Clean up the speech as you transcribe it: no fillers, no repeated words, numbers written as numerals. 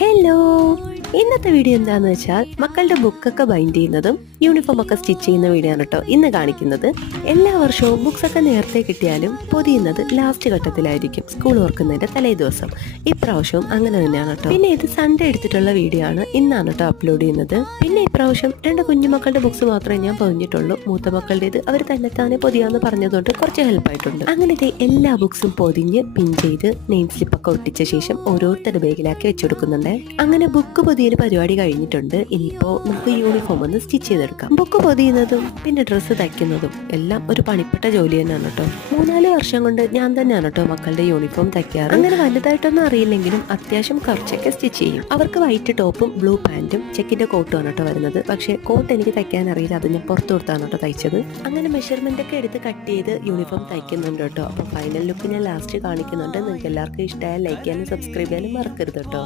Hello, ഇന്നത്തെ video എന്താണെന്ന് വെച്ചാൽ മക്കളുടെ ബുക്കൊക്കെ ബൈൻഡ് ചെയ്യുന്നതും യൂണിഫോം ഒക്കെ സ്റ്റിച്ച് ചെയ്യുന്ന വീഡിയോ ആണ് കേട്ടോ ഇന്ന് കാണിക്കുന്നത്. എല്ലാ വർഷവും ബുക്സ് ഒക്കെ നേരത്തെ കിട്ടിയാലും പൊതിയുന്നത് ലാസ്റ്റ് ഘട്ടത്തിലായിരിക്കും, സ്കൂൾ ഓർക്കുന്നതിന്റെ തലേ ദിവസം. ഇപ്രാവശ്യവും അങ്ങനെ തന്നെയാണ് കേട്ടോ. പിന്നെ ഇത് സൺഡേ എടുത്തിട്ടുള്ള വീഡിയോ ആണ്, ഇന്നാണ് കേട്ടോ അപ്ലോഡ് ചെയ്യുന്നത്. പിന്നെ ഇപ്രാവശ്യം 2 കുഞ്ഞുമക്കളുടെ ബുക്സ് മാത്രമേ ഞാൻ പൊതിഞ്ഞിട്ടുള്ളൂ. മൂത്ത മക്കളുടേത് അവർ തന്നെത്താനെ പൊതിയാന്ന് പറഞ്ഞതുകൊണ്ട് കുറച്ച് ഹെൽപ്പായിട്ടുണ്ട്. അങ്ങനത്തെ എല്ലാ ബുക്സും പൊതിഞ്ഞ് പിൻ ചെയ്ത് നെയിം സ്ലിപ്പൊക്കെ ഒട്ടിച്ച ശേഷം ഓരോരുത്തരുടെ ബാഗിലാക്കി വെച്ചു കൊടുക്കുന്നുണ്ട്. അങ്ങനെ ബുക്ക് പൊതിയൽ പരിപാടി കഴിഞ്ഞിട്ടുണ്ട്. ഇനിയിപ്പോ നമുക്ക് യൂണിഫോം ഒന്ന് സ്റ്റിച്ച് ചെയ്തെടുക്കാം. ബുക്ക് പൊതിയുന്നതും പിന്നെ ഡ്രസ്സ് തയ്ക്കുന്നതും എല്ലാം ഒരു പണിപ്പെട്ട ജോലി തന്നെയാണ് കേട്ടോ. 3-4 വർഷം കൊണ്ട് ഞാൻ തന്നെയാണ് കേട്ടോ മക്കളുടെ യൂണിഫോം തയ്ക്കാറ്. അങ്ങനെ വലുതായിട്ടൊന്നും അറിയില്ലെങ്കിലും അത്യാവശ്യം കുറച്ചൊക്കെ സ്റ്റിച്ച് ചെയ്യും. അവർക്ക് വൈറ്റ് ടോപ്പും ബ്ലൂ പാന്റും ചെക്കിന്റെ കോട്ടും ആണ് കേട്ടോ വരുന്നത്. പക്ഷേ കോട്ട് എനിക്ക് തയ്ക്കാൻ അറിയില്ല, അത് ഞാൻ പുറത്തു കൊടുത്താണ് കേട്ടോ തയ്ച്ചത്. അങ്ങനെ മെഷർമെന്റ് ഒക്കെ എടുത്ത് കട്ട് ചെയ്ത് യൂണിഫോം തയ്ക്കുന്നുണ്ട് കേട്ടോ. അപ്പൊ ഫൈനൽ ലുക്ക് ഞാൻ ലാസ്റ്റ് കാണിക്കുന്നുണ്ട്. നിങ്ങൾക്ക് എല്ലാവർക്കും ഇഷ്ടമായ ലൈക്ക് ചെയ്യാനും സബ്സ്ക്രൈബ് ചെയ്യാനും മറക്കരുത് കേട്ടോ.